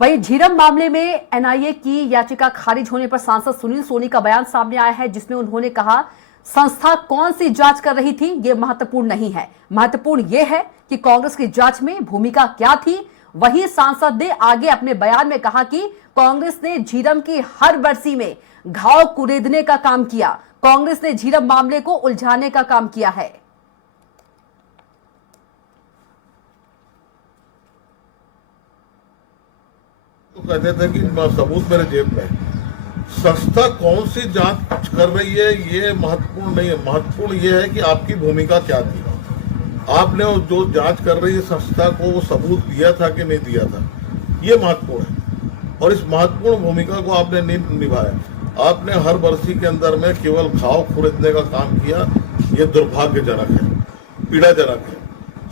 वहीं झीरम मामले में एनआईए की याचिका खारिज होने पर सांसद सुनील सोनी का बयान सामने आया है, जिसमें उन्होंने कहा संस्था कौन सी जांच कर रही थी ये महत्वपूर्ण नहीं है, महत्वपूर्ण यह है कि कांग्रेस की जांच में भूमिका क्या थी। वहीं सांसद ने आगे अपने बयान में कहा कि कांग्रेस ने झीरम की हर बरसी में घाव कुरेदने का काम किया, कांग्रेस ने झीरम मामले को उलझाने का काम किया है। तो कहते थे कि सबूत मेरे जेब में। संस्था कौन सी जांच कर रही है ये महत्वपूर्ण नहीं है, महत्वपूर्ण ये है कि आपकी भूमिका क्या थी। आपने जो जांच कर रही है संस्था को वो सबूत दिया था कि नहीं दिया था, ये महत्वपूर्ण है। और इस महत्वपूर्ण भूमिका को आपने नहीं निभाया। आपने हर बरसी के अंदर में केवल घाव खुरेदने का काम किया। ये दुर्भाग्यजनक है, पीड़ाजनक है।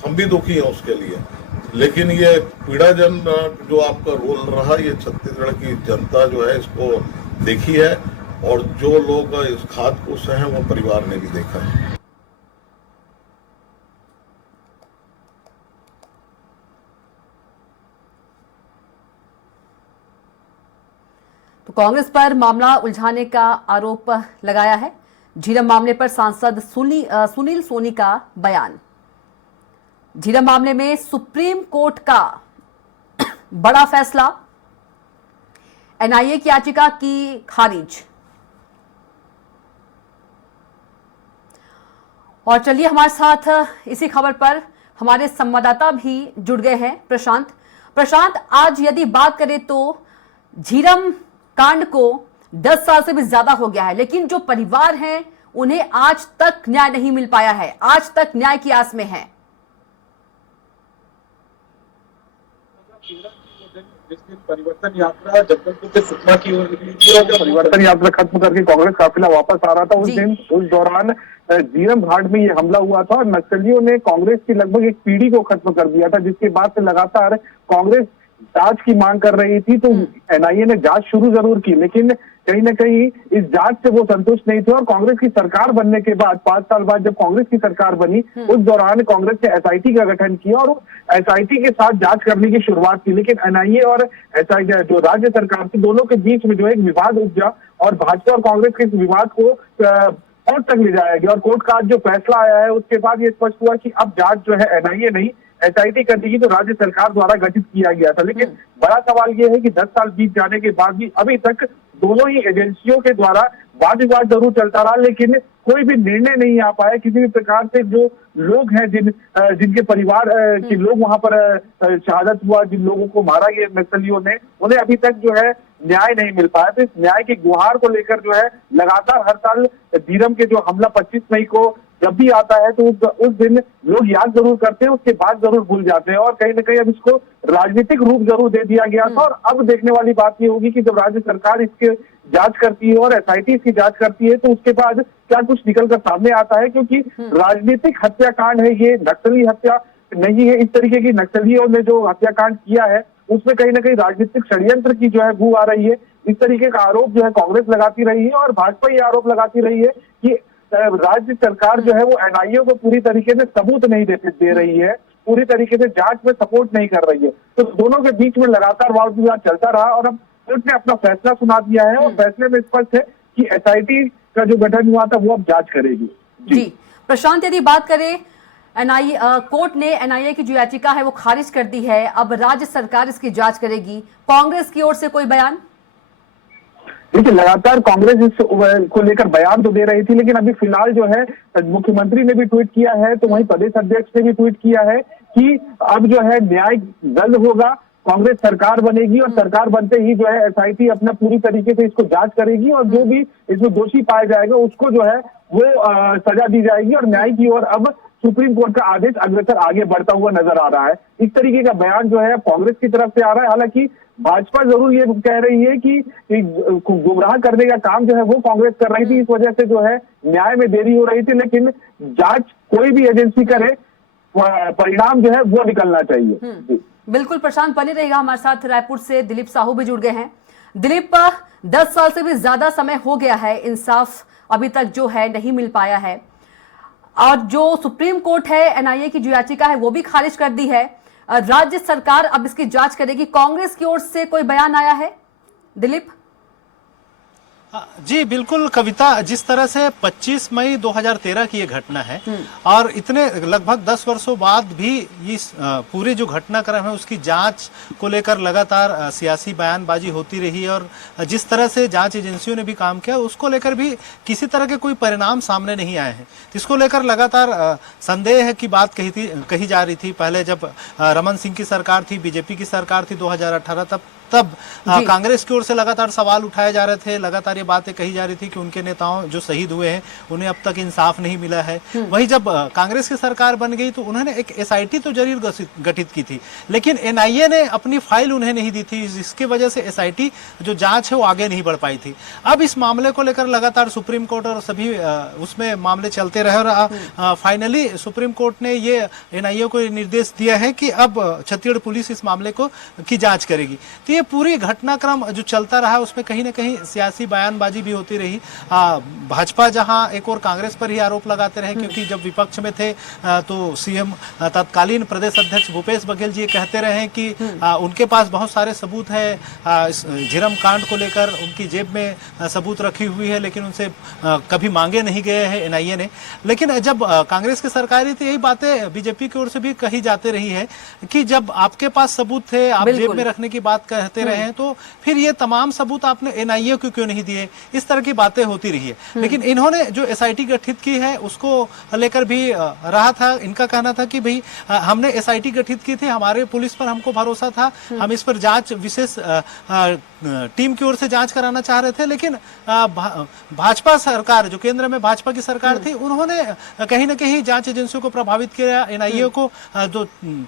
हम भी दुखी हैं उसके लिए, लेकिन ये पीड़ाजनक जो आपका रोल रहा, ये छत्तीसगढ़ की जनता जो है इसको देखी है, और जो लोग इस खाद को सहे वो परिवार ने भी देखा है। तो कांग्रेस पर मामला उलझाने का आरोप लगाया है। झीरम मामले पर सांसद सुनील सोनी का बयान। झीरम मामले में सुप्रीम कोर्ट का बड़ा फैसला, एनआईए की याचिका की खारिज। और चलिए हमारे साथ इसी खबर पर हमारे संवाददाता भी जुड़ गए हैं, प्रशांत। आज यदि बात करें तो झीरम कांड को 10 साल से भी ज्यादा हो गया है, लेकिन जो परिवार हैं उन्हें आज तक न्याय नहीं मिल पाया है, आज तक न्याय की आस में है। परिवर्तन यात्रा जगदलपुर से सुकमा की ओर परिवर्तन यात्रा खत्म करके कांग्रेस काफिला वापस आ रहा था, उस दौरान झीरम घाट में ये हमला हुआ था और नक्सलियों ने कांग्रेस की लगभग एक पीढ़ी को खत्म कर दिया था, जिसके बाद से लगातार कांग्रेस जांच की मांग कर रही थी। तो एनआईए ने जांच शुरू जरूर की, लेकिन कहीं ना कहीं इस जांच से वो संतुष्ट नहीं थे। और कांग्रेस की सरकार बनने के बाद 5 साल बाद जब कांग्रेस की सरकार बनी, उस दौरान कांग्रेस ने एसआईटी का गठन किया और एसआईटी के साथ जांच करने की शुरुआत की। लेकिन एनआईए और एसआईटी जो राज्य सरकार थी, दोनों के बीच में जो एक विवाद उपजा और भाजपा और कांग्रेस के इस विवाद को कोर्ट तक ले जाया गया। और कोर्ट का जो फैसला आया है उसके बाद ये स्पष्ट हुआ कि अब जांच जो है एनआईए नहीं एसआईटी करने की तो राज्य सरकार द्वारा गठित किया गया था। लेकिन बड़ा सवाल ये है कि 10 साल बीत जाने के बाद भी अभी तक दोनों ही एजेंसियों के द्वारा वाद विवाद जरूर चलता रहा, लेकिन कोई भी निर्णय नहीं आ पाया। किसी भी प्रकार से जो लोग हैं जिनके परिवार के लोग वहां पर शहादत हुआ, जिन लोगों को मारा गया नक्सलियों ने, उन्हें अभी तक जो है न्याय नहीं मिल पाया। तो इस न्याय की गुहार को लेकर जो है लगातार हर साल झीरम के जो हमला 25 मई को जब भी आता है तो उस दिन लोग याद जरूर करते हैं, उसके बाद जरूर भूल जाते हैं। और कहीं ना कहीं अब इसको राजनीतिक रूप जरूर दे दिया गया था। और अब देखने वाली बात ये होगी कि जब राज्य सरकार इसके जांच करती है और एसआईटी इसकी जांच करती है तो उसके बाद क्या कुछ निकल कर सामने आता है, क्योंकि राजनीतिक हत्याकांड है ये, नक्सली हत्या नहीं है। इस तरीके की नक्सलियों ने जो हत्याकांड किया है उसमें कहीं ना कहीं राजनीतिक षड्यंत्र की जो है बू आ रही है। इस तरीके का आरोप जो है कांग्रेस लगाती रही है और भाजपा ये आरोप लगाती रही है कि राज्य सरकार जो है वो एनआईए को पूरी तरीके से सबूत नहीं दे रही है, पूरी तरीके से जांच में सपोर्ट नहीं कर रही है। तो दोनों के बीच में लगातार वाद विवाद चलता रहा और अब कोर्ट ने अपना फैसला सुना दिया है और फैसले में स्पष्ट है कि एसआईटी का जो गठन हुआ था वो अब जांच करेगी। जी प्रशांत, यदि बात करें एनआईए, कोर्ट ने एनआईए की जो याचिका है वो खारिज कर दी है, अब राज्य सरकार इसकी जांच करेगी। कांग्रेस की ओर से कोई बयान? देखिए, लगातार कांग्रेस इस को लेकर बयान तो दे रही थी, लेकिन अभी फिलहाल जो है मुख्यमंत्री ने भी ट्वीट किया है, तो वहीं प्रदेश अध्यक्ष ने भी ट्वीट किया है कि अब जो है न्याय जल्द होगा, कांग्रेस सरकार बनेगी और सरकार बनते ही जो है एसआईटी अपना पूरी तरीके से इसको जांच करेगी और जो भी इसमें दोषी पाया जाएगा उसको जो है वो सजा दी जाएगी और न्याय की ओर अब सुप्रीम कोर्ट का आदेश अग्रसर आगे बढ़ता हुआ नजर आ रहा है। इस तरीके का बयान जो है कांग्रेस की तरफ से आ रहा है। हालांकि भाजपा जरूर ये कह रही है कि गुमराह करने का काम जो है वो कांग्रेस कर रही थी, इस वजह से जो है न्याय में देरी हो रही थी। लेकिन जांच कोई भी एजेंसी करे, परिणाम जो है वो निकलना चाहिए। बिल्कुल प्रशांत, बने रहेगा हमारे साथ। रायपुर से दिलीप साहू भी जुड़ गए हैं। दिलीप, 10 साल से भी ज्यादा समय हो गया है, इंसाफ अभी तक जो है नहीं मिल पाया है और जो सुप्रीम कोर्ट है एनआईए की जो याचिका है वो भी खारिज कर दी है। राज्य सरकार अब इसकी जांच करेगी, कांग्रेस की ओर से कोई बयान आया है दिलीप? जी बिल्कुल कविता, जिस तरह से 25 मई 2013 की ये घटना है और इतने लगभग 10 वर्षों बाद भी इस पूरे जो घटनाक्रम है उसकी जांच को लेकर लगातार सियासी बयानबाजी होती रही और जिस तरह से जांच एजेंसियों ने भी काम किया उसको लेकर भी किसी तरह के कोई परिणाम सामने नहीं आए हैं। इसको लेकर लगातार संदेह की बात कही जा रही थी। पहले जब रमन सिंह की सरकार थी, बीजेपी की सरकार थी 2018, तब कांग्रेस की ओर से लगातार सवाल उठाए जा रहे थे, लगातार ये बातें कही जा रही थी कि उनके नेताओं जो शहीद हुए हैं उन्हें अब तक इंसाफ नहीं मिला है। वहीं जब कांग्रेस की सरकार बन गई तो उन्होंने एक एसआईटी तो जरूर गठित की थी, लेकिन एनआईए ने अपनी फाइल उन्हें नहीं दी थी, जिसकी वजह से एसआईटी जो जांच है वो आगे नहीं बढ़ पाई थी। अब इस मामले को लेकर लगातार सुप्रीम कोर्ट और सभी उसमें मामले चलते रहे और फाइनली सुप्रीम कोर्ट ने ये एनआईए को निर्देश दिया है कि अब छत्तीसगढ़ पुलिस इस मामले की जांच करेगी। तो ये पूरी घटनाक्रम जो चलता रहा उसमें कहीं ना कहीं सियासी बयानबाजी भी होती रही। भाजपा जहां एक और कांग्रेस पर ही आरोप लगाते रहे, क्योंकि जब विपक्ष में थे तो सीएम तत्कालीन प्रदेश अध्यक्ष भूपेश बघेल जी कहते रहे कि उनके पास बहुत सारे सबूत है, झीरम कांड को लेकर उनकी जेब में सबूत रखी हुई है, लेकिन उनसे कभी मांगे नहीं गए हैं एनआईए ने। लेकिन जब कांग्रेस की सरकार थी यही बातें बीजेपी की ओर से भी कही जाती रही है कि जब आपके पास सबूत थे, आप जेब में रखने की बात कहते रहे हैं, तो फिर ये तमाम सबूत आपने एनआईए को क्यों नहीं दिए? इस तरह की बातें होती रही है। लेकिन इन्होंने जो एसआईटी गठित की है उसको लेकर भी रहा था, इनका कहना था कि भाई हमने एसआईटी गठित की थी, हमारे पुलिस पर हमको भरोसा था, हम इस पर जांच विशेष टीम की ओर से जांच कराना चाह रहे थे। लेकिन भाजपा सरकार, जो केंद्र में भाजपा की सरकार थी, उन्होंने कहीं ना कहीं जांच एजेंसियों को प्रभावित किया, एनआईए को जो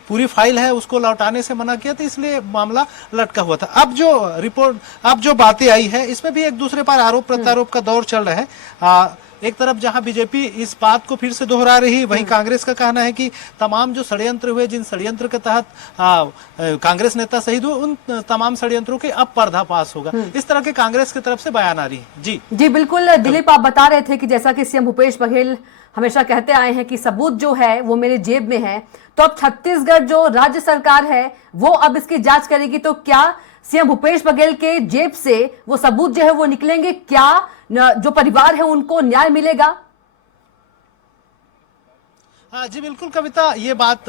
पूरी फाइल है उसको लौटाने से मना किया, तो इसलिए मामला लटका हुआ था। अब जो रिपोर्ट, अब जो बातें आई है इसमें भी एक दूसरे पर आरोप प्रत्यारोप का दौर चल रहा है। एक तरफ जहां बीजेपी इस बात को फिर से दोहरा रही, वहीं कांग्रेस का कहना है कि तमाम जो षड्यंत्र हुए, जिन षड्यंत्र के तहत कांग्रेस नेता शहीद हुए, उन तमाम षड्यंत्रों के अब पर्दाफाश होगा। इस तरह के कांग्रेस की तरफ से बयान आ रही है। जी बिल्कुल दिलीप, आप बता रहे थे कि जैसा कि सीएम भूपेश बघेल हमेशा कहते आए हैं कि सबूत जो है वो मेरे जेब में है, तो अब छत्तीसगढ़ जो राज्य सरकार है वो अब इसकी जांच करेगी, तो क्या सीएम भूपेश बघेल के जेब से वो सबूत जो है वो निकलेंगे? क्या जो परिवार है उनको न्याय मिलेगा? हाँ जी बिल्कुल कविता, ये बात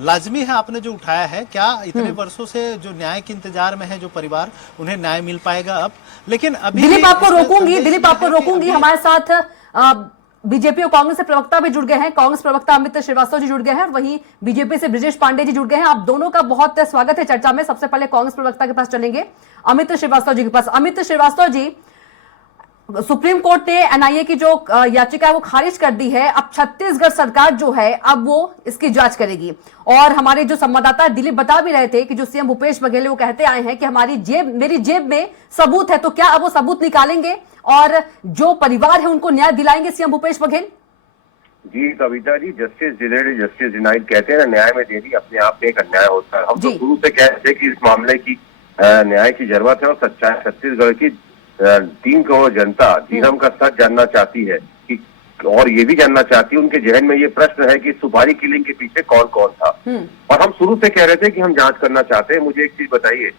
लाजमी है आपने जो उठाया है। क्या इतने वर्षों से जो न्याय के इंतजार में है जो परिवार, उन्हें न्याय मिल पाएगा अब? लेकिन अभी दिलीप आपको रोकूंगी, हमारे साथ बीजेपी और कांग्रेस से प्रवक्ता भी जुड़ गए हैं। कांग्रेस प्रवक्ता अमित श्रीवास्तव जी जुड़ गए हैं और वहीं बीजेपी से ब्रिजेश पांडे जी जुड़ गए हैं। आप दोनों का बहुत स्वागत है चर्चा में। सबसे पहले कांग्रेस प्रवक्ता के पास चलेंगे, अमित श्रीवास्तव जी के पास। अमित श्रीवास्तव जी, सुप्रीम कोर्ट ने एनआईए की जो याचिका है वो खारिज कर दी है। अब छत्तीसगढ़ सरकार जो है अब वो इसकी जांच करेगी, और हमारे जो संवाददाता दिलीप बता भी रहे थे कि जो सीएम भूपेश बघेल वो कहते आए हैं कि मेरी जेब में सबूत है, तो क्या अब वो सबूत निकालेंगे और जो परिवार है उनको न्याय दिलाएंगे सीएम भूपेश बघेल? जी Kavita ji, justice delayed justice denied कहते हैं ना, न्याय में देरी अपने आप में एक अन्याय होता है। हम तो शुरू से कहते हैं कि इस मामले की न्याय की जरूरत है और सच्चाई छत्तीसगढ़ की 3 करोड़ जनता झीरम का सच जानना चाहती है कि, और ये भी जानना चाहती है, उनके जहन में ये प्रश्न है कि सुपारी किलिंग के पीछे कौन कौन था। और हम शुरू से कह रहे थे कि हम जांच करना चाहते हैं। मुझे एक चीज बताइए,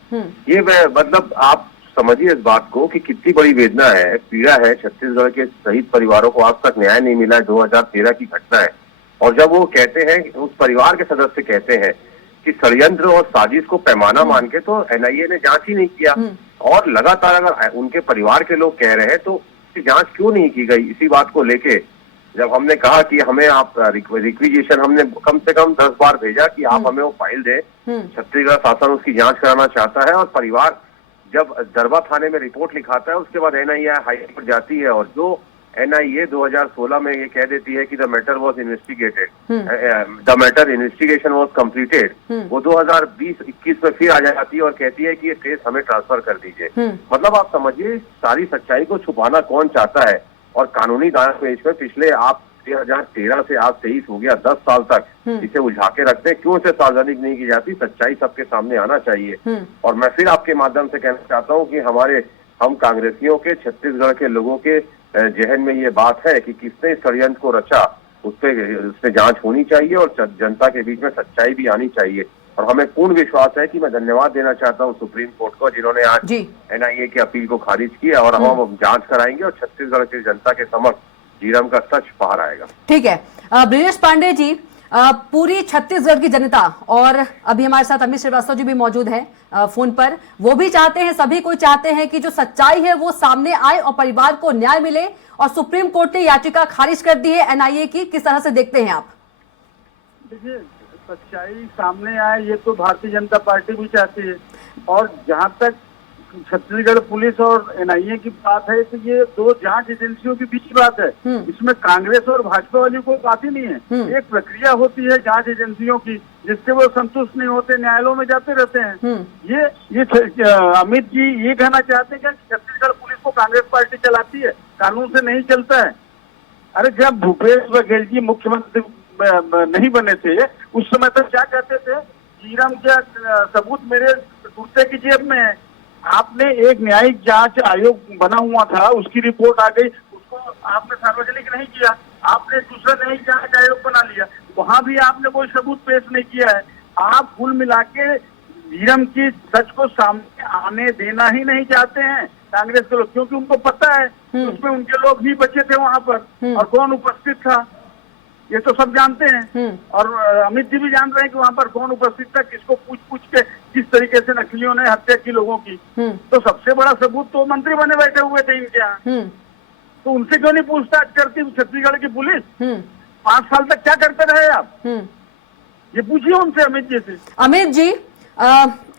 ये मतलब आप समझिए इस बात को कि कितनी बड़ी वेदना है, पीड़ा है छत्तीसगढ़ के शहीद परिवारों को, आज तक न्याय नहीं मिला है। 2013 की घटना है, और जब वो कहते हैं, उस परिवार के सदस्य कहते हैं कि षड्यंत्र और साजिश को पैमाना मान के तो एनआईए ने जांच ही नहीं किया, और लगातार अगर उनके परिवार के लोग कह रहे हैं तो जांच क्यों नहीं की गई? इसी बात को लेके जब हमने कहा कि हमें आप रिक्विजिशन, हमने कम से कम 10 बार भेजा कि आप हमें वो फाइल दें, छत्तीसगढ़ शासन उसकी जांच कराना चाहता है। और परिवार जब दरबा थाने में रिपोर्ट लिखाता है, उसके बाद एनआईए हाईकोर्ट जाती है, और जो एनआईए 2016 में ये कह देती है कि the matter was investigated, the matter investigation was completed, वो 2020-21 में फिर आ जाती है और कहती है कि ये केस हमें ट्रांसफर कर दीजिए। मतलब आप समझिए सारी सच्चाई को छुपाना कौन चाहता है। और कानूनी दायरे में पिछले आप 2013 से आज 23 हो गया, 10 साल तक इसे उलझा के रखते हैं। क्यों इसे सार्वजनिक नहीं की जाती? सच्चाई सबके सामने आना चाहिए। और मैं फिर आपके माध्यम से कहना चाहता हूँ कि हम कांग्रेसियों के, छत्तीसगढ़ के लोगों के जहन में ये बात है कि किसने षड्यंत्र को रचा, उसमें जांच होनी चाहिए और जनता के बीच में सच्चाई भी आनी चाहिए। और हमें पूर्ण विश्वास है कि मैं धन्यवाद देना चाहता हूं सुप्रीम कोर्ट को, जिन्होंने आज एनआईए की अपील को खारिज किया और हम जांच कराएंगे और छत्तीसगढ़ की जनता के समक्ष जीरम का सच बाहर आएगा। ठीक है ब्रजेश पांडे जी, पूरी छत्तीसगढ़ की जनता और अभी हमारे साथ अमित श्रीवास्तव जी भी मौजूद हैं फोन पर, वो भी चाहते हैं, सभी कोई चाहते हैं कि जो सच्चाई है वो सामने आए और परिवार को न्याय मिले। और सुप्रीम कोर्ट ने याचिका खारिज कर दी है एनआईए की, किस तरह से देखते हैं आप? देखिए, सच्चाई सामने आए ये तो भारतीय जनता पार्टी भी चाहती है, और जहां तक छत्तीसगढ़ पुलिस और एनआईए की बात है तो ये दो जांच एजेंसियों के बीच की बात है। इसमें कांग्रेस और भाजपा वाली कोई बात ही नहीं है। एक प्रक्रिया होती है जांच एजेंसियों की, जिससे वो संतुष्ट नहीं होते, न्यायालयों में जाते रहते हैं। ये अमित जी ये कहना चाहते हैं कि छत्तीसगढ़ पुलिस को कांग्रेस पार्टी चलाती है, कानून से नहीं चलता है। अरे जब भूपेश बघेल जी मुख्यमंत्री नहीं बने थे उस समय तो क्या कहते थे, जीरम का सबूत मेरे कुर्ते की जेब में है। आपने एक न्यायिक जांच आयोग बना हुआ था, उसकी रिपोर्ट आ गई, उसको आपने सार्वजनिक नहीं किया, आपने दूसरा न्यायिक जांच आयोग बना लिया, वहां भी आपने कोई सबूत पेश नहीं किया है। आप कुल मिला के जीरम की सच को सामने आने देना ही नहीं चाहते हैं कांग्रेस के लोग, क्योंकि उनको पता है उसमें उनके लोग ही बचे थे वहां पर और कौन उपस्थित था ये तो सब जानते हैं। और अमित जी भी जान रहे हैं कि वहां पर कौन उपस्थित था, किसको पूछ पूछ के किस तरीके से नक्सलियों ने हत्या की लोगों की। तो सबसे बड़ा सबूत तो मंत्री बने बैठे हुए थे इनके यहाँ, तो उनसे क्यों नहीं पूछताछ करती छत्तीसगढ़ की पुलिस? 5 साल तक क्या करते रहे आप? ये पूछिए उनसे, अमित जी से। अमित जी,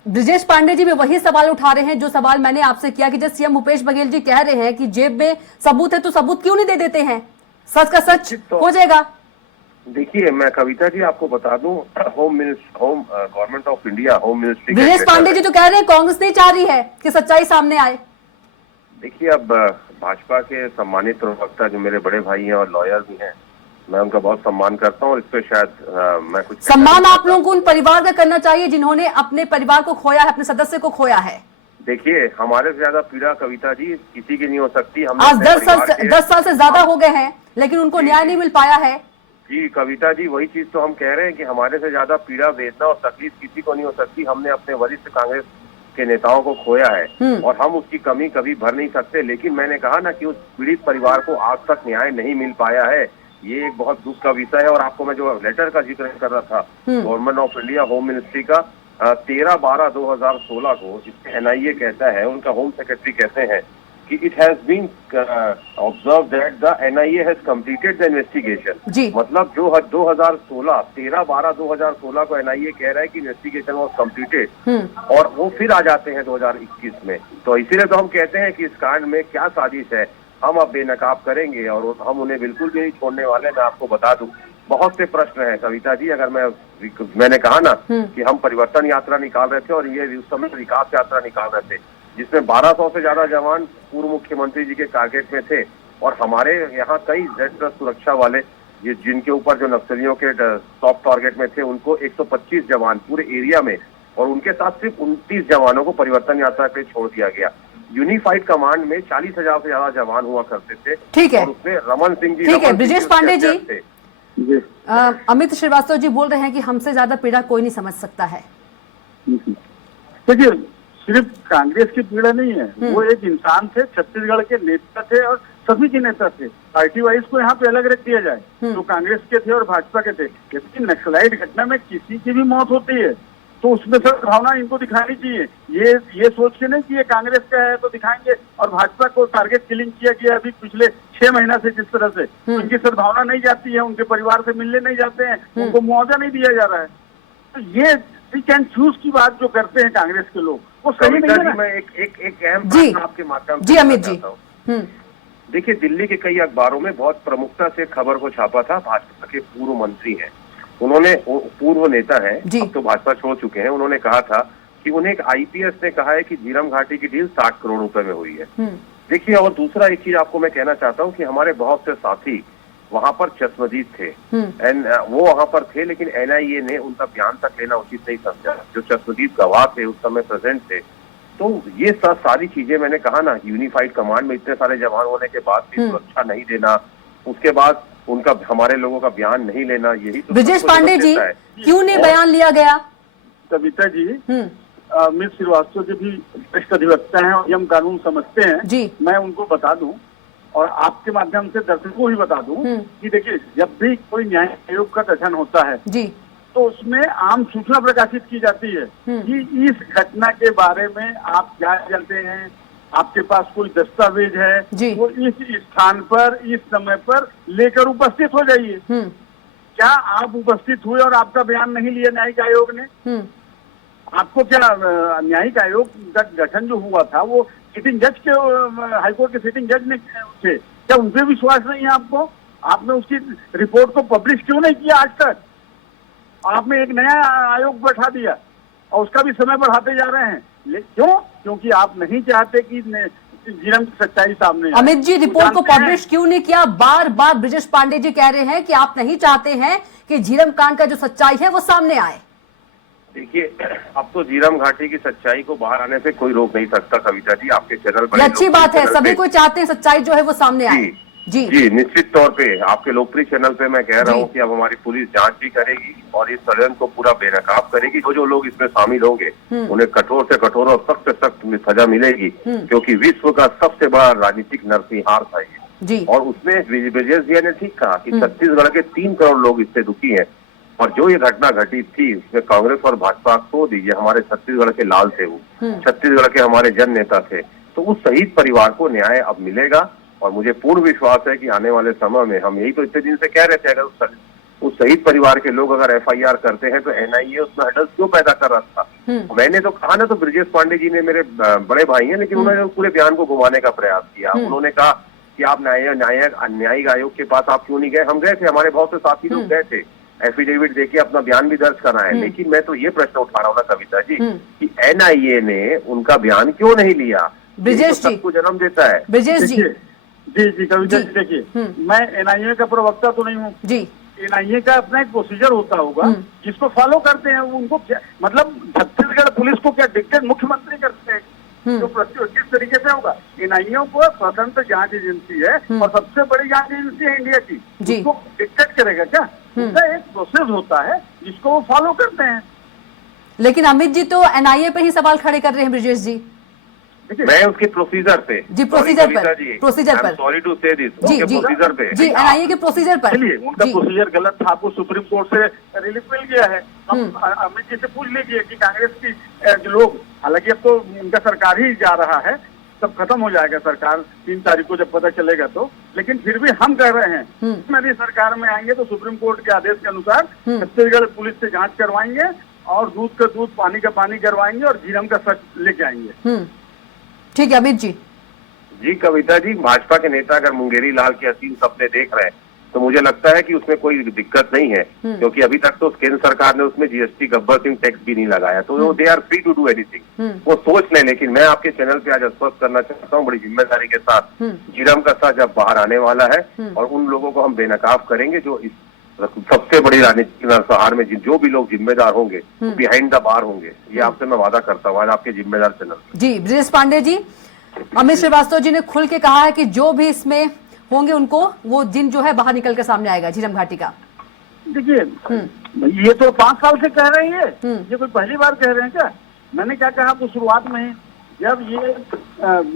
ब्रजेश पांडे जी भी वही सवाल उठा रहे हैं जो सवाल मैंने आपसे किया कि जब सीएम भूपेश बघेल जी कह रहे हैं कि जेब में सबूत है तो सबूत क्यों नहीं दे देते हैं, सच का सच हो जाएगा। देखिए, मैं कविता जी आपको बता दूं, government of India, home ministry, Brajesh Pandey ji तो कह रहे हैं कांग्रेस नहीं चाह रही है कि सच्चाई सामने आए। देखिए, अब भाजपा के सम्मानित प्रवक्ता जो मेरे बड़े भाई हैं और लॉयर भी हैं, मैं उनका बहुत सम्मान करता हूं और इस पे शायद मैं कुछ सम्मान आप लोगों को उन परिवार का करना चाहिए जिन्होंने अपने परिवार को खोया है, अपने सदस्य को खोया है। देखिए, हमारे से ज्यादा पीड़ा कविता जी किसी की नहीं हो सकती। हम आज 10 साल से ज्यादा हो गए हैं लेकिन उनको न्याय नहीं मिल पाया है। जी कविता जी, वही चीज तो हम कह रहे हैं कि हमारे से ज्यादा पीड़ा, वेदना और तकलीफ किसी को नहीं हो सकती। हमने अपने वरिष्ठ कांग्रेस के नेताओं को खोया है और हम उसकी कमी कभी भर नहीं सकते। लेकिन मैंने कहा ना कि उस पीड़ित परिवार को आज तक न्याय नहीं मिल पाया है, ये एक बहुत दुख का विषय है। और आपको मैं जो लेटर का जिक्र कर रहा था government of India home ministry का 13/12/2016 को, जिसमें एनआईए कहता है, उनका होम सेक्रेटरी कहते हैं कि it has been observe that the NIA has completed the investigation. मतलब जो 13/12/2016 को एनआईए कह रहा है कि इन्वेस्टिगेशन वाज कंप्लीटेड और वो फिर आ जाते हैं 2021 में। तो इसीलिए तो हम कहते हैं कि इस कांड में क्या साजिश है, हम अब बेनकाब करेंगे और हम उन्हें बिल्कुल भी नहीं छोड़ने वाले। मैं आपको बता दूं, बहुत से प्रश्न हैं कविता जी। अगर मैंने कहा ना कि हम परिवर्तन यात्रा निकाल रहे थे और ये उस समय विकास यात्रा निकाल रहे थे, जिसमें 1200 से ज्यादा जवान पूर्व मुख्यमंत्री जी के टारगेट में थे और हमारे यहाँ कई Z+ सुरक्षा वाले जिनके ऊपर जो नक्सलियों के सॉफ्ट टारगेट में थे, उनको 125 जवान पूरे एरिया में, और उनके साथ सिर्फ 29 जवानों को परिवर्तन यात्रा पे छोड़ दिया गया। यूनिफाइड कमांड में 40,000 से ज्यादा जवान हुआ करते थे। ठीक है, और उसमें रमन सिंह जी, ठीक है ब्रजेश पांडे जी, अमित श्रीवास्तव जी बोल रहे हैं कि हमसे ज्यादा पीड़ा कोई नहीं समझ सकता है। देखिए, सिर्फ कांग्रेस की पीड़ा नहीं है, वो एक इंसान थे, छत्तीसगढ़ के नेता थे और सभी के नेता थे। पार्टी वाइज को यहाँ पे अलग रख दिया जाए, तो कांग्रेस के थे और भाजपा के थे। लेकिन नक्सलाइट घटना में किसी की भी मौत होती है तो उसमें सद्भावना इनको दिखानी चाहिए। ये सोच के नहीं कि ये कांग्रेस का है तो दिखाएंगे और भाजपा को टारगेट किलिंग किया गया अभी पिछले 6 महीना से जिस तरह से, उनकी सद्भावना नहीं जाती है, उनके परिवार से मिलने नहीं जाते हैं, उनको मुआवजा नहीं दिया जा रहा है। तो ये पिक एंड चूज की बात जो करते हैं कांग्रेस के लोग, वो सही नहीं है। मैं एक अहम बात आपके माध्यम से अमित जी, देखिए, दिल्ली के कई अखबारों में बहुत प्रमुखता से खबर को छापा था। भाजपा के पूर्व मंत्री हैं, उन्होंने, पूर्व नेता हैं, अब तो भाजपा छोड़ चुके हैं, उन्होंने कहा था कि उन्हें एक आईपीएस ने कहा है कि जीरम घाटी की डील 60 करोड़ रुपए में हुई है। देखिए, और दूसरा एक चीज आपको मैं कहना चाहता हूँ कि हमारे बहुत से साथी वहां पर चश्मदीद थे, वो वहां पर थे, लेकिन एनआईए ने उनका बयान तक लेना उचित नहीं समझा। जो चश्मदीद गवाह थे उस समय प्रेजेंट थे। तो ये सारी चीजें, मैंने कहा ना, यूनिफाइड कमांड में इतने सारे जवान होने के बाद भी सुरक्षा नहीं देना, उसके बाद उनका हमारे लोगों का बयान नहीं लेना, यही तो ब्रजेश सबको पांडे जन्म जी, देता है। क्यों नहीं और- बयान लिया गया? कविता जी, हम्म, अमित श्रीवास्तव जी भी वरिष्ठ अधिवक्ता हैं और नियम कानून समझते हैं। जी। मैं उनको बता दूं और आपके माध्यम से दर्शकों को भी बता दूं कि देखिए, जब भी कोई न्याय आयोग का गठन होता है जी, तो उसमें आम सूचना प्रकाशित की जाती है कि इस घटना के बारे में आप क्या जानते हैं, आपके पास कोई दस्तावेज है, जी। वो इस स्थान पर इस समय पर लेकर उपस्थित हो जाइए। क्या आप उपस्थित हुए और आपका बयान नहीं लिया न्यायिक आयोग ने? आपको क्या न्यायिक आयोग का गठन जो हुआ था वो सिटिंग जज के, हाईकोर्ट के सिटिंग जज ने थे, क्या उन पर विश्वास नहीं है आपको? आपने उसकी रिपोर्ट को पब्लिश क्यों नहीं किया आज तक? आपने एक नया आयोग बैठा दिया और उसका भी समय बढ़ाते जा रहे हैं। क्यों? क्योंकि आप नहीं चाहते कि जीरम की सच्चाई सामने आए। अमित जी, रिपोर्ट को जानते हैं- पब्लिश क्यों नहीं किया? बार बार ब्रजेश पांडे जी कह रहे हैं कि आप नहीं चाहते हैं कि झीरम कांड का जो सच्चाई है वो सामने आए। देखिए, अब तो झीरम घाटी की सच्चाई को बाहर आने से कोई रोक नहीं सकता कविता जी। आपके चैनल पर ये अच्छी बात है, सभी कोई चाहते हैं सच्चाई जो है वो सामने आए। जी, जी, निश्चित तौर पे आपके लोकप्रिय चैनल पे मैं कह रहा जी। हूँ कि अब हमारी पुलिस जांच भी करेगी और इस षड्यंत्र को पूरा बेनकाब करेगी। जो लोग इसमें शामिल होंगे उन्हें कठोर से कठोर और सख्त से सख्त सजा मिलेगी, क्योंकि विश्व का सबसे बड़ा राजनीतिक नरसंहार था ये। जी, और उसमें ब्रजेश भैया ने ठीक कहा कि छत्तीसगढ़ के 3 करोड़ लोग इससे दुखी हैं और जो ये घटना घटी थी उसमें कांग्रेस और भाजपा को दीजिए, हमारे छत्तीसगढ़ के लाल थे, वो छत्तीसगढ़ के हमारे जन नेता थे। तो उस शहीद परिवार को न्याय अब मिलेगा और मुझे पूर्ण विश्वास है कि आने वाले समय में, हम यही तो इतने दिन से कह रहे थे, अगर उस शहीद परिवार के लोग अगर FIR करते हैं तो NIA उसमें हडल क्यों पैदा कर रहा था? मैंने तो कहा ना, तो ब्रजेश पांडे जी ने, मेरे बड़े भाई हैं, लेकिन उन्होंने पूरे बयान को घुमाने का प्रयास किया। उन्होंने कहा कि आप न्यायिक आयोग के पास आप क्यों नहीं गए? हम गए थे, हमारे बहुत से साथी लोग गए थे, एफिडेविट देके अपना बयान भी दर्ज कराए। लेकिन मैं तो ये प्रश्न उठा रहा हूँ ना कविता जी कि NIA ने उनका बयान क्यों नहीं लिया? ब्रजेश जी, सबको जन्म देता है। ब्रजेश जी, जी कविता जी, देखिए, मैं NIA का प्रवक्ता तो नहीं हूँ जी, NIA का अपना एक प्रोसीजर होता होगा जिसको फॉलो करते हैं। उनको क्या मतलब, छत्तीसगढ़ पुलिस को क्या डिक्टेट मुख्यमंत्री करते हैं? जो किस तरीके से होगा? NIA को स्वतंत्र जांच एजेंसी है और सबसे बड़ी जांच एजेंसी है इंडिया की। जी। उसको डिक्टेट करेगा क्या? उसका एक प्रोसेस होता है जिसको वो फॉलो करते हैं। लेकिन अमित जी तो NIA पे ही सवाल खड़े कर रहे हैं ब्रजेश जी। मैं उसके प्रोसीजर पे, जी, प्रोसीजर पर, प्रोसीजर पर, सॉरी टू से दिस, जी, जी, प्रोसीजर पे, जी, NIA के प्रोसीजर पर। चलिए, उनका जी, प्रोसीजर गलत था, आपको सुप्रीम कोर्ट से रिलीफ मिल गया है। अब अमित जी से पूछ लीजिए कि कांग्रेस की जो लोग, हालांकि अब तो उनका सरकार ही जा रहा है, सब खत्म हो जाएगा सरकार 3 तारीख को जब पता चलेगा तो, लेकिन फिर भी हम कह रहे हैं यदि सरकार में आएंगे तो सुप्रीम कोर्ट के आदेश के अनुसार छत्तीसगढ़ पुलिस से जांच करवाएंगे और दूध का दूध, पानी का पानी करवाएंगे और झीरम का सच लेके आएंगे। ठीक है अमित जी। जी कविता जी, भाजपा के नेता अगर मुंगेरी लाल के असीम सपने देख रहे हैं तो मुझे लगता है कि उसमें कोई दिक्कत नहीं है, क्योंकि अभी तक तो केंद्र सरकार ने उसमें GST गब्बर सिंह टैक्स भी नहीं लगाया, तो they are free to do anything, वो सोच लें। लेकिन मैं आपके चैनल पे आज स्पष्ट करना चाहता हूँ बड़ी जिम्मेदारी के साथ, झीरम का सच अब बाहर आने वाला है और उन लोगों को हम बेनकाब करेंगे जो इस सबसे बड़ी राजनीतिक नरसंहार में जो भी लोग जिम्मेदार होंगे, बिहाइंड द बार होंगे। ये आपसे मैं वादा करता हूँ आज आपके जिम्मेदार चैनल। जी, ब्रजेश पांडे जी, अमित श्रीवास्तव जी ने खुल के कहा है कि जो भी इसमें होंगे उनको वो दिन जो है बाहर निकल कर सामने आएगा झीरम घाटी का। देखिए, ये तो 5 साल से कह रहे हैं, ये कोई पहली बार कह रहे हैं क्या? मैंने क्या कहा आपको शुरुआत में ही, जब ये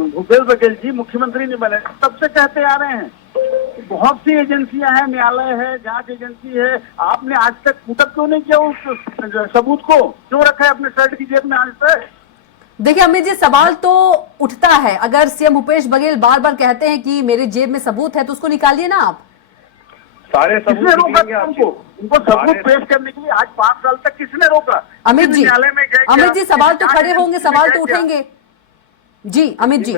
भूपेश बघेल जी मुख्यमंत्री नहीं बने तब से कहते आ रहे हैं। बहुत सी एजेंसियां हैं, न्यायालय है, जांच एजेंसी है, आपने आज तक पुटअप क्यों नहीं किया उस सबूत को? क्यों रखा है अपने शर्ट की जेब में आज तक? देखिए अमित जी, सवाल तो उठता है, अगर CM भूपेश बघेल बार बार कहते हैं कि मेरे जेब में सबूत है तो उसको निकालिए ना आप। सारे किसने रोका था उनको सबूत पेश करने के लिए? आज 5 साल तक किसने रोका? अमित जी, न्यायालय में गए, अमित जी सवाल तो खड़े होंगे, सवाल तो उठेंगे। जी अमित जी,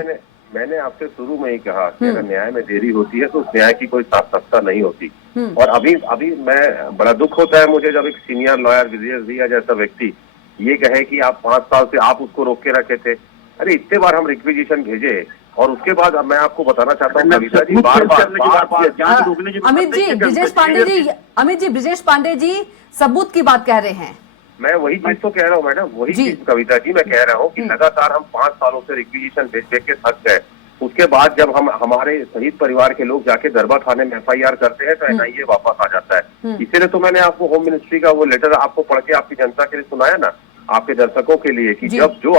मैंने आपसे शुरू में ही कहा कि अगर न्याय में देरी होती है तो उस न्याय की कोई सार्थकता नहीं होती। और अभी मैं, बड़ा दुख होता है मुझे जब एक सीनियर लॉयर ब्रजेश भैया जैसा व्यक्ति ये कहे कि आप 5 साल से आप उसको रोक के रखे थे। अरे इतने बार हम रिक्विजिशन भेजे और उसके बाद मैं आपको बताना चाहता हूँ कविता जी, बार अमित जी, ब्रजेश पांडे जी, अमित जी, ब्रजेश पांडे जी सबूत की बात कह रहे हैं। मैं वही चीज तो कह रहा हूँ मैडम, वही चीज कविता जी मैं कह रहा हूँ कि लगातार हम 5 सालों से रिक्विजिशन भेज के थक गए। उसके उसके बाद जब हम हमारे शहीद परिवार के लोग जाके दरबा थाने में FIR करते हैं तो NIA वापस आ जाता है। इसीलिए तो मैंने आपको होम मिनिस्ट्री का वो लेटर आपको पढ़ के आपकी जनता के लिए सुनाया ना, आपके दर्शकों के लिए, कि जब जो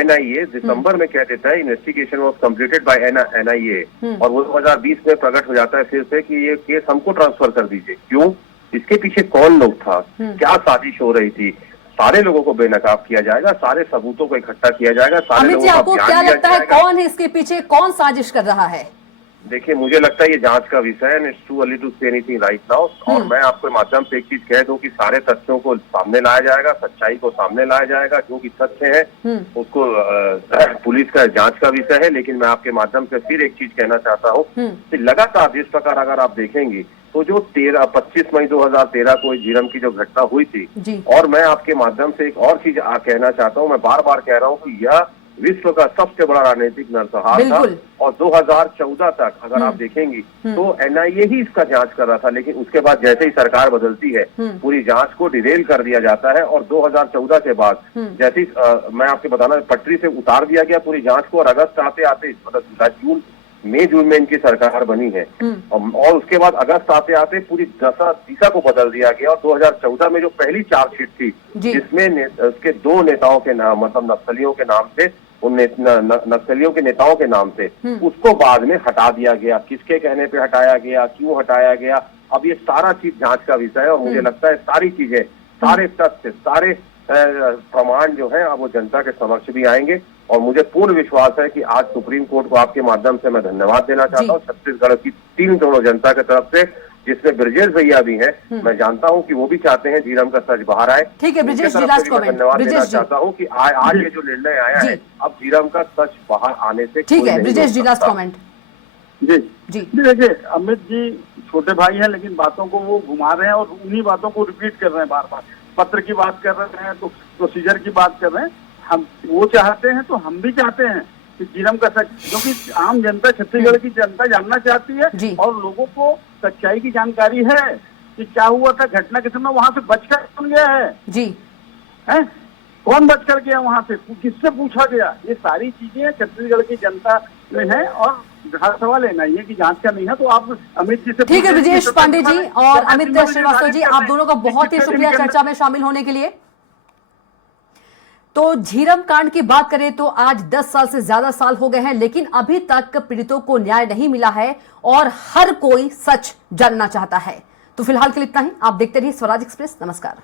NIA दिसंबर में कह देता है investigation was completed by NIA, और वो 2020 में प्रकट हो जाता है फिर से कि ये केस हमको ट्रांसफर कर दीजिए। क्यों? इसके पीछे कौन लोग था, क्या साजिश हो रही थी, सारे लोगों को बेनकाब किया जाएगा, सारे सबूतों को इकट्ठा किया जाएगा, सारे अमित जी, लोगों आपको का क्या बयान लिया लगता है जाएगा। कौन है इसके पीछे, कौन साजिश कर रहा है? देखिए, मुझे लगता है ये जांच का विषय है। It's too early to say anything right now. और मैं आपके माध्यम से एक चीज कह दूं कि सारे तथ्यों को सामने लाया जाएगा, सच्चाई को सामने लाया जाएगा, जो भी तथ्य है उसको पुलिस का जांच का विषय है। लेकिन मैं आपके माध्यम से फिर एक चीज कहना चाहता हूँ कि लगातार जिस प्रकार अगर आप देखेंगे तो जो 25 मई 2013 को झीरम की जो घटना हुई थी, और मैं आपके माध्यम से एक और चीज कहना चाहता हूँ, मैं बार बार कह रहा हूँ कि यह विश्व का सबसे बड़ा राजनीतिक नरसंहार था, और 2014 तक अगर आप देखेंगे तो NIA ही इसका जांच कर रहा था। लेकिन उसके बाद जैसे ही सरकार बदलती है पूरी जांच को डिरेल कर दिया जाता है, और 2014 के बाद जैसे मैं आपके बताना पटरी से उतार दिया गया पूरी जांच को, और अगस्त आते आते मतलब जून में इनकी सरकार बनी है, और उसके बाद अगस्त आते आते पूरी दिशा को बदल दिया गया। और 2014 में जो पहली चार्जशीट थी जिसमें उसके 2 नेताओं के नाम, मतलब नक्सलियों के नाम से, उन नक्सलियों के नेताओं के नाम से, उसको बाद में हटा दिया गया। किसके कहने पे हटाया गया, क्यों हटाया गया, अब ये सारा चीज जांच का विषय है। और मुझे लगता है सारी चीजें, सारे तथ्य, सारे प्रमाण जो है अब वो जनता के समक्ष भी आएंगे। और मुझे पूर्ण विश्वास है कि आज सुप्रीम कोर्ट को आपके माध्यम से मैं धन्यवाद देना चाहता हूँ, छत्तीसगढ़ की 3 करोड़ जनता की तरफ से, जिसमें ब्रजेश भैया भी हैं। मैं जानता हूँ कि वो भी चाहते हैं झीरम का सच बाहर आए। ठीक है ब्रजेश जी, लास्ट कमेंट। धन्यवाद देना चाहता हूँ कि आज ये जो निर्णय आया है, अब झीरम का सच बाहर आने से ठीक है ब्रजेश जी, लास्ट कमेंट। जी देखिए, अमित जी छोटे भाई हैं, लेकिन बातों को वो घुमा रहे हैं और उन्हीं बातों को रिपीट कर रहे हैं बार बार। पत्र की बात कर रहे हैं तो प्रोसीजर की बात कर रहे हैं। हम वो चाहते हैं तो हम भी चाहते हैं कि झीरम का सच, क्योंकि आम जनता, छत्तीसगढ़ की जनता जानना चाहती है, और लोगों को सच्चाई की जानकारी है कि क्या हुआ था घटना के समय, वहां से बचकर कौन गया है जी, है कौन बचकर गया, वहां से किससे पूछा गया, ये सारी चीजें छत्तीसगढ़ की जनता में है। और हर सवाल NIA की जांच का नहीं है, तो आप अमित जी से ठीक है ब्रजेश पांडे जी और अमित श्रीवास्तव जी, आप दोनों का बहुत ही शुक्रिया चर्चा में शामिल होने के लिए। तो झीरम कांड की बात करें तो आज 10 साल से ज्यादा साल हो गए हैं, लेकिन अभी तक पीड़ितों को न्याय नहीं मिला है और हर कोई सच जानना चाहता है। तो फिलहाल के लिए इतना ही। आप देखते रहिए स्वराज एक्सप्रेस। नमस्कार।